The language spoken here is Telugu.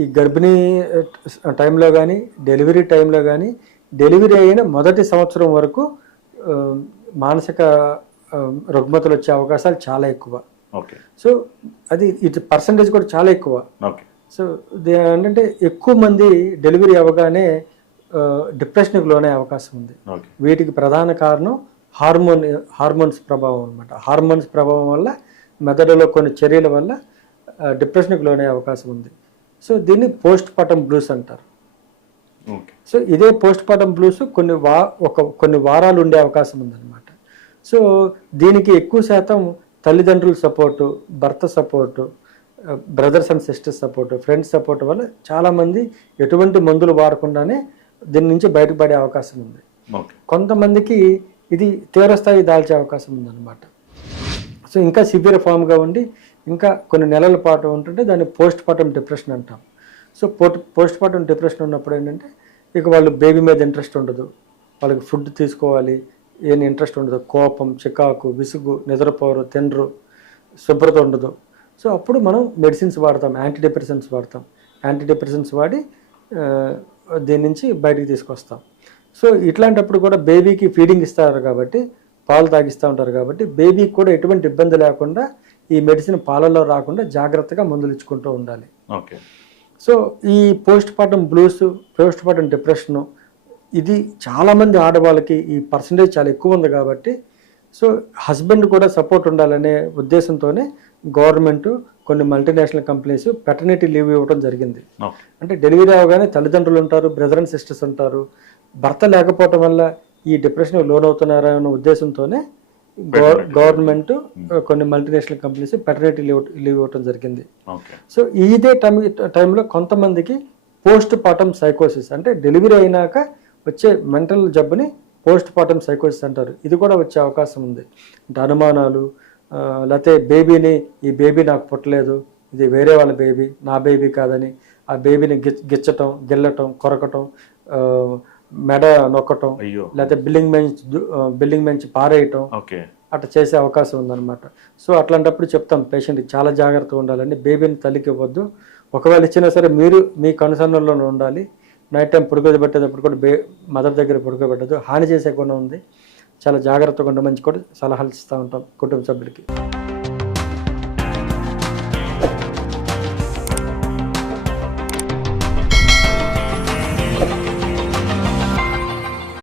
ఈ గర్భిణీ టైంలో కానీ డెలివరీ టైంలో కానీ డెలివరీ అయిన మొదటి సంవత్సరం వరకు మానసిక రుగ్మతలు వచ్చే అవకాశాలు చాలా ఎక్కువ. ఓకే. సో అది ఇటు పర్సంటేజ్ కూడా చాలా ఎక్కువ. ఓకే. సో ఏంటంటే ఎక్కువ మంది డెలివరీ అవ్వగానే డిప్రెషన్కి లోనే అవకాశం ఉంది. వీటికి ప్రధాన కారణం హార్మోన్ హార్మోన్స్ ప్రభావం అనమాట హార్మోన్స్ ప్రభావం వల్ల మెదడులో కొన్ని చర్యల వల్ల డిప్రెషన్కి లోనే అవకాశం ఉంది. సో దీన్ని పోస్ట్ పార్టం బ్లూస్ అంటారు. సో ఇదే పోస్ట్ పార్టం బ్లూస్ కొన్ని వా ఒక కొన్ని వారాలు ఉండే అవకాశం ఉందన్నమాట. సో దీనికి ఎక్కువ శాతం తల్లిదండ్రుల సపోర్టు భర్త support brothers and sisters support friends support వల్ల చాలామంది ఎటువంటి మందులు వాడకుండానే దీని నుంచి బయటపడే అవకాశం ఉంది. కొంతమందికి ఇది తీవ్రస్థాయి దాల్చే అవకాశం ఉందన్నమాట. సో ఇంకా సివియర్ ఫామ్గా ఉండి ఇంకా కొన్ని నెలల పాటు ఉంటుంటే దాన్ని పోస్ట్ పార్టం డిప్రెషన్ అంటాం. సో పోస్ట్ పోస్ట్ పార్టం డిప్రెషన్ ఉన్నప్పుడు ఏంటంటే ఇక వాళ్ళు బేబీ మీద ఇంట్రెస్ట్ ఉండదు. వాళ్ళకి ఫుడ్ తీసుకోవాలి ఏం ఇంట్రెస్ట్ ఉండదు. కోపం చికాకు విసుగు నిద్రపోరు తినరు శుభ్రత ఉండదు. సో అప్పుడు మనం మెడిసిన్స్ వాడతాం యాంటీ డిప్రెషన్స్ వాడతాం. యాంటీ డిప్రెషన్స్ వాడి దీని నుంచి బయటికి తీసుకొస్తాం. సో ఇట్లాంటప్పుడు కూడా బేబీకి ఫీడింగ్ ఇస్తారు కాబట్టి పాలు తాగిస్తూ ఉంటారు కాబట్టి బేబీకి కూడా ఎటువంటి ఇబ్బంది లేకుండా ఈ మెడిసిన్ పాలల్లో రాకుండా జాగ్రత్తగా మందులు ఇచ్చుకుంటూ ఉండాలి. ఓకే. సో ఈ post partum blues post partum depression ఇది చాలామంది ఆడవాళ్ళకి ఈ పర్సంటేజ్ చాలా ఎక్కువ ఉంది కాబట్టి సో హస్బెండ్ కూడా సపోర్ట్ ఉండాలనే ఉద్దేశంతోనే గవర్నమెంట్ కొన్ని మల్టీనేషనల్ కంపెనీస్ పెటర్నిటీ లీవ్ ఇవ్వడం జరిగింది. అంటే డెలివరీ అవగానే తల్లిదండ్రులు ఉంటారు బ్రదర్ అండ్ సిస్టర్స్ ఉంటారు. భర్త లేకపోవటం వల్ల ఈ డిప్రెషన్ లోన్ అవుతున్నారా అన్న ఉద్దేశంతోనే గవర్నమెంట్ కొన్ని multinational companies paternity leave leave ఇవ్వడం జరిగింది. సో ఇదే టైం టైంలో కొంతమందికి పోస్ట్ పార్టం సైకోసిస్ అంటే డెలివరీ అయినాక వచ్చే మెంటల్ జబ్బుని పోస్ట్ పార్టం సైకోసిస్ అంటారు. ఇది కూడా వచ్చే అవకాశం ఉంది. అంటే అనుమానాలు లేకపోతే బేబీని ఈ బేబీ నాకు పుట్టలేదు. ఇది వేరే వాళ్ళ బేబీ నా బేబీ కాదని. ఆ బేబీని గిచ్ గిచ్చటం గిల్లటం కొరకటం మెడ నొక్కటం అయ్యో. లేకపోతే బిల్డింగ్ బెంచ్ బిల్డింగ్ బెంచ్ పారేయటం ఓకే. అట్లా చేసే అవకాశం ఉందన్నమాట. సో అట్లాంటప్పుడు చెప్తాం పేషెంట్కి చాలా జాగ్రత్తగా ఉండాలని బేబీని తల్లికి ఇవ్వద్దు. ఒకవేళ ఇచ్చినా సరే మీరు మీ కనుసన్నల్లోనే ఉండాలి. నైట్ టైం పడుకోబెట్టేటప్పుడు కూడా బే మదర్ దగ్గర పడుకోబెట్టదు హాని చేసే గుణం ఉంది. చాలా జాగ్రత్తగా ఉండమని కూడా సలహాలు ఇస్తూ ఉంటాం కుటుంబ సభ్యులకి.